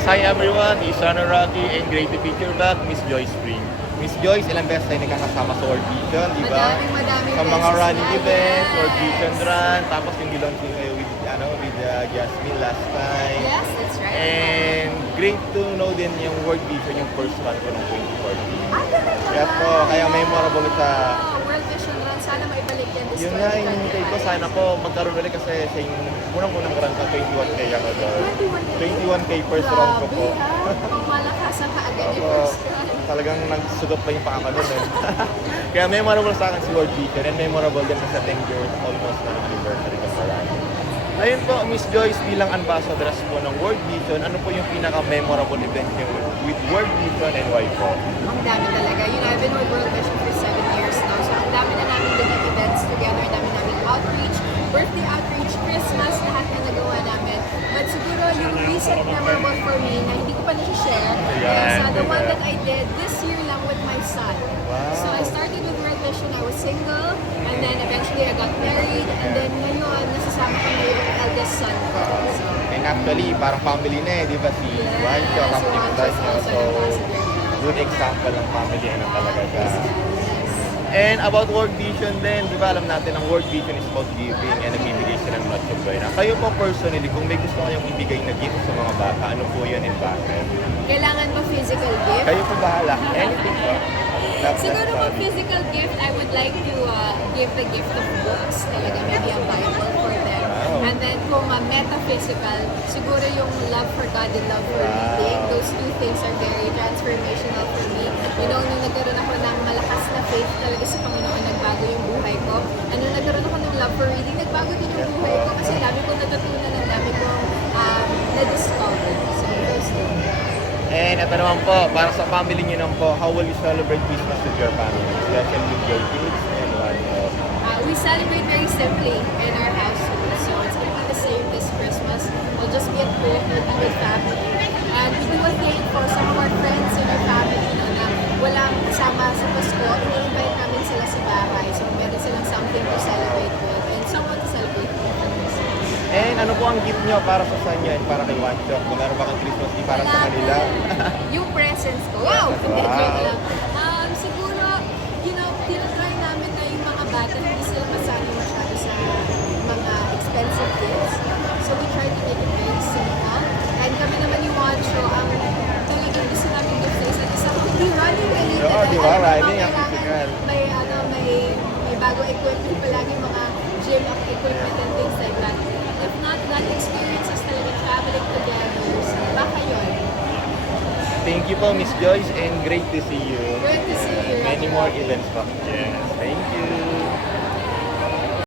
Yes, hi everyone. Runner Rocky and great to feature back Miss Joyce Spring. Miss Joyce, ilang beses tayo nagkakasama sa World Vision, di ba? Madaming, madaming Sa mga beses running na events, yan. World Vision Run, tapos yung nilong kayo with, ano, with uh, Jasmine last time. Yes, that's right. And great to know din yung World Vision, yung first run ko ng 2014. Ah, talaga? Yes po, kaya memorable sa Oh, World Vision Run. Sana maibalik yan this yun nga, inintay ko, sana po magkaroon ulit kasi siya yung unang-unang run sa 21K ako doon. 21K first run ko po. Grabe ha. Pang malakas ang kaagad yung Opo, first run. talagang nagsugot pa yung paa ko doon eh. Kaya memorable sa akin si World Beacon and memorable din sa 10 years almost na anniversary ko sa run. Ayun po, Miss Joyce bilang ambassadress po ng World Beacon, ano po yung pinaka-memorable event niyo with World Beacon and why po? Ang dami talaga. You know, I've been with World Vision dami na namin naging events together. Dami namin outreach, birthday outreach, Christmas, lahat na nagawa namin. But siguro yung recent memorable for me na hindi ko pa na-share is uh, the one that I did this year lang with my son. So, I started with World Vision. I was single. And then eventually I got married. And then ngayon, nasasama kami yung eldest son ko. So, And actually, parang family na eh, di ba? Si Juancho, Yes, kapatid also So, good example ng family ano talaga siya. And about World Vision din, di ba alam natin ang World Vision is about giving and nagbibigay sila ng lots of joy. Na kayo po personally, kung may gusto kayong ibigay na gift sa mga bata, ano po yan and bakit? kailangan ba physical gift? Kayo po bahala. Anything po. Siguro study. physical gift, I would like to uh, give the gift of books. Talaga maybe a Bible for them. Wow. And then kung uh, metaphysical, siguro yung love for God and love for Wow. reading. Those two things are very transformational for me. You know, nung nagkaroon ako ng malakas na faith talaga sa Panginoon, nagbago yung buhay ko. Nung nagkaroon ako ng love for reading, nagbago din yung buhay ko kasi dami ko natutunan ang dami kong um, na-discover. So, those two. And ito naman po, para sa family niyo naman po, how will you celebrate Christmas with your family? Especially with your kids and what? Uh, we celebrate very simply in our household. So it's going to be the same this Christmas. We'll just be at home, we'll be with family. And we do a thing for some of our friends in our family no, na walang kasama sa Pasko. I-invite namin sila sa bahay. So meron silang something to celebrate with and someone to celebrate with. And ano po ang gift niyo para sa sanya and para kay Wancho? Kung meron ba kang Christmas gift para sa kanila? yung presents ko. Wow! Hindi, Wow. joke lang. Um, siguro, you know, tinatry namin na yung mga bata hindi sila masanay masyado sa mga expensive gifts. So we try to make it very simple. And kami naman yung Wancho, ang talagang gusto namin gift sa isa't isa. Hindi running related. Oo, di ba? Riding ang physical. May, ano, may, may bago equipment palagi, mga gym equipment and things like that. If not, that experiences talaga traveling together. So, baka yun. Thank you po, Miss Joyce, and great to see you. Great to see you. Many more events pa. Yes, thank you.